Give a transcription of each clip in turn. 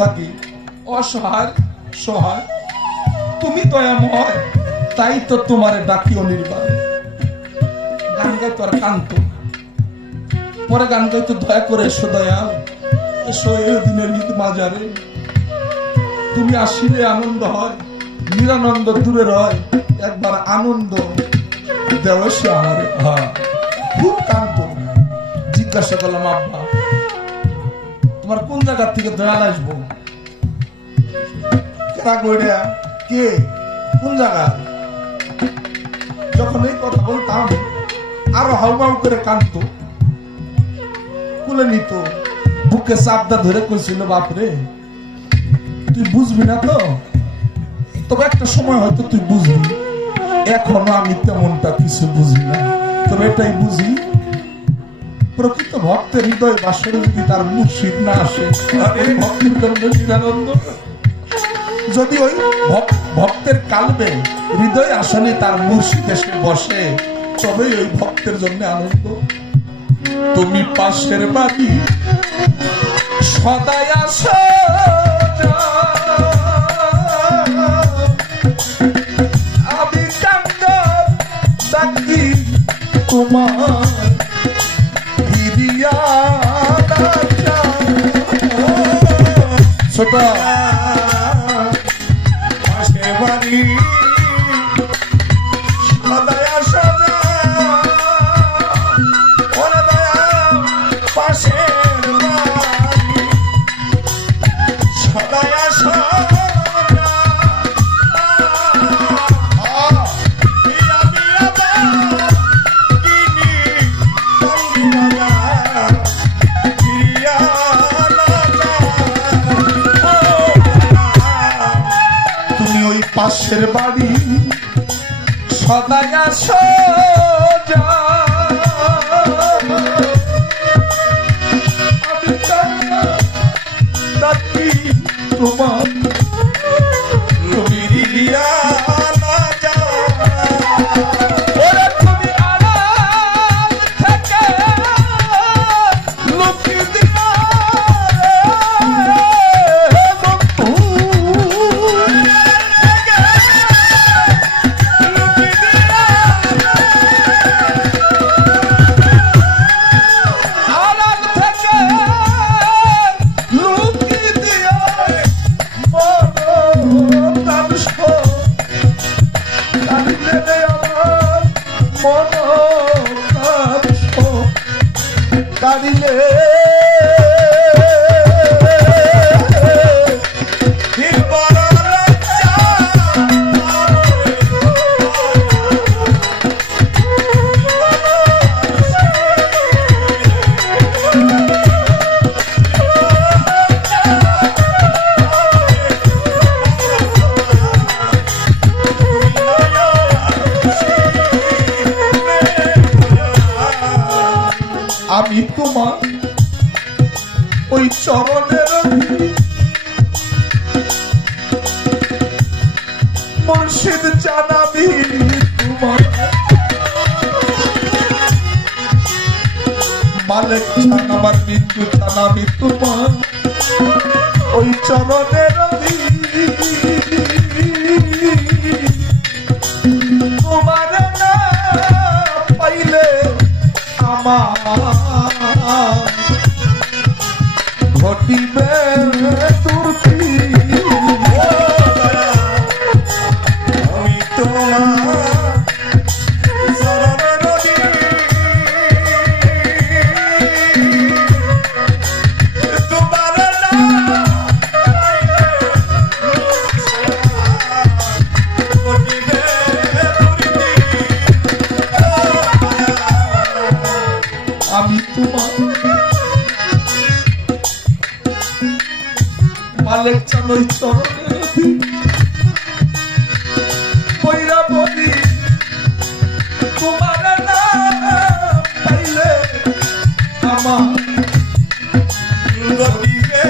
থাকি অসহায় সহায়, তুমি দয়াময়, তাই তো তোমার ডাকি অনির্বাণ। গান গাইতো আর কান্ত, পরে গান গাইতো দয়া করে এসো দয়াল, এসো এই দিনের ঈদ মাজারে, তুমি আসিলে আনন্দ হয়, নিরানন্দ দূরে রয়, একবার আনন্দ দেও এসো আমারে। হ্যাঁ, খুব কান্ত। জিজ্ঞাসা করলাম, আব্বা তোমার কোন জায়গা থেকে দয়াল আসবো? কে কোন জায়গা? যখন এই কথা বলতাম আরো হাউমাউ করে কান্ত, কুলে নিত, বুকে চাপদা ধরে কইছিল, বাপরে তুই বুঝবি না তো, তবে একটা সময় হয়তো তুই বুঝবি, এখনো আমি তেমনটা কিছু বুঝি না, তবে এটাই বুঝি প্রকৃত ভক্তের হৃদয় বাসরে যদি তার মুর্শিদ না আসে, ভক্তির জন্য নিরানন্দ। যদি ওই ভক্তের কালবে হৃদয় আসনে তার মুর্শিদ এসে বসে, তবেই ওই ভক্তের জন্য আনন্দ। তুমি পাশের বাড়ি সদাই আসো, আমি কান্দ ডাকি তোমার ছোট পাশের বাড়ি সদাই আসো, ওরে দয়া পাশের বাড়ি সদাই আসো, পাশের বাড়ি সদাই আসো, আমি ডাকি তোমার তুমি দিয়া কাঁদিলে আমি তোমার ওই চরণের মুর্শিদ জানাবি, তোমার মালিক জানাবার মৃত্যু জানাবি, তোমার ওই চরণের তোমার না পাইলে ঘটিবে দুর্তি। আমি তোমার মালিক চালই চরণে পয়রা বলি, তোমার না পাইলে আমার গতিবে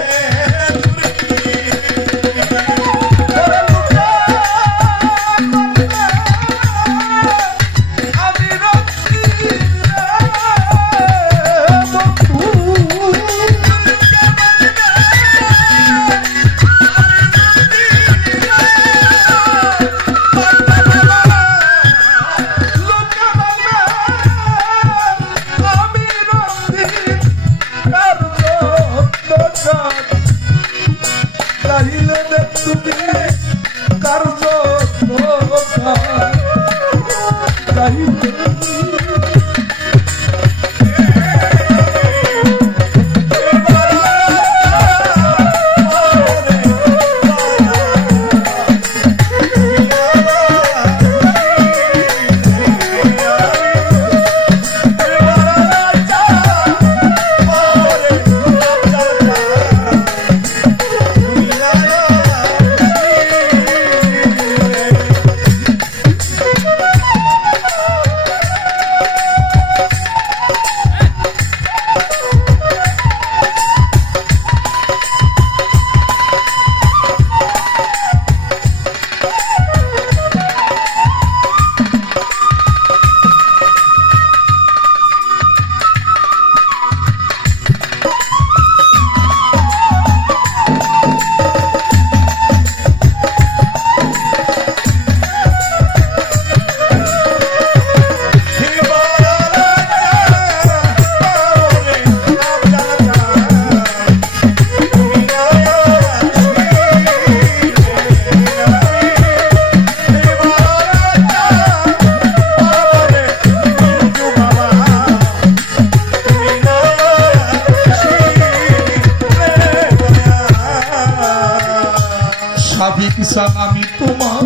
আমি তোমার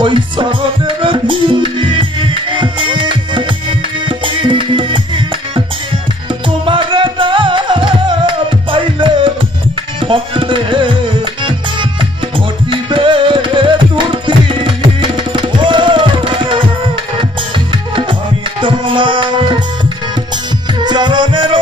ওই চরণের ধুলি তোমার না পাইলে ভক্তে ঘটিবে দুর্দি। আমি তোমার চরণের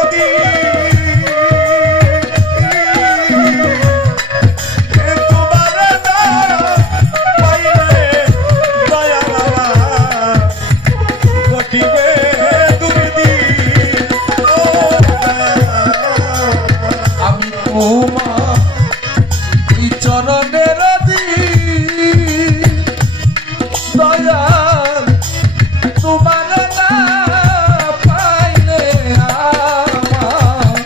চরণের দয়া তোমার না পাইলে আমার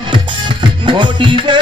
ঘটিবে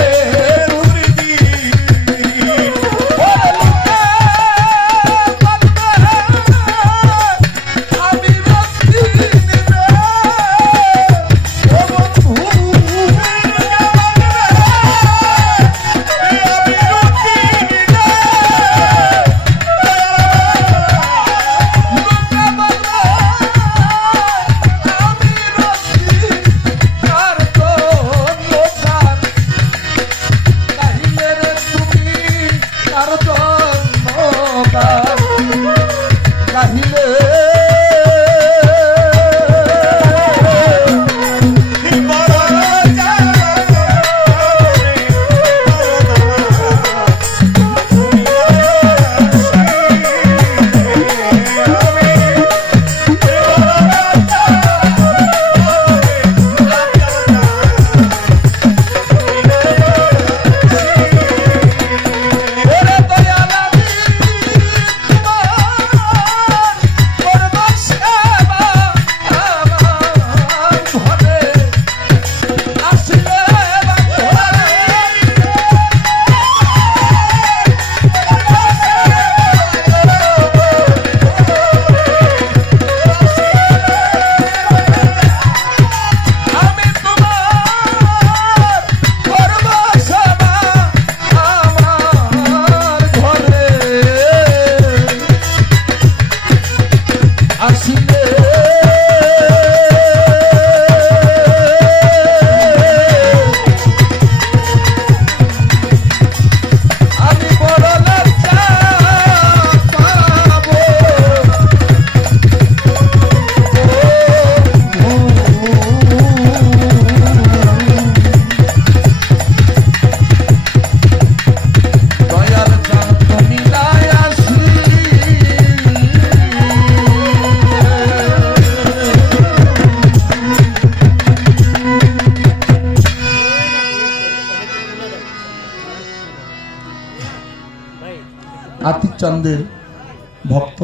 আতিক চান্দের ভক্ত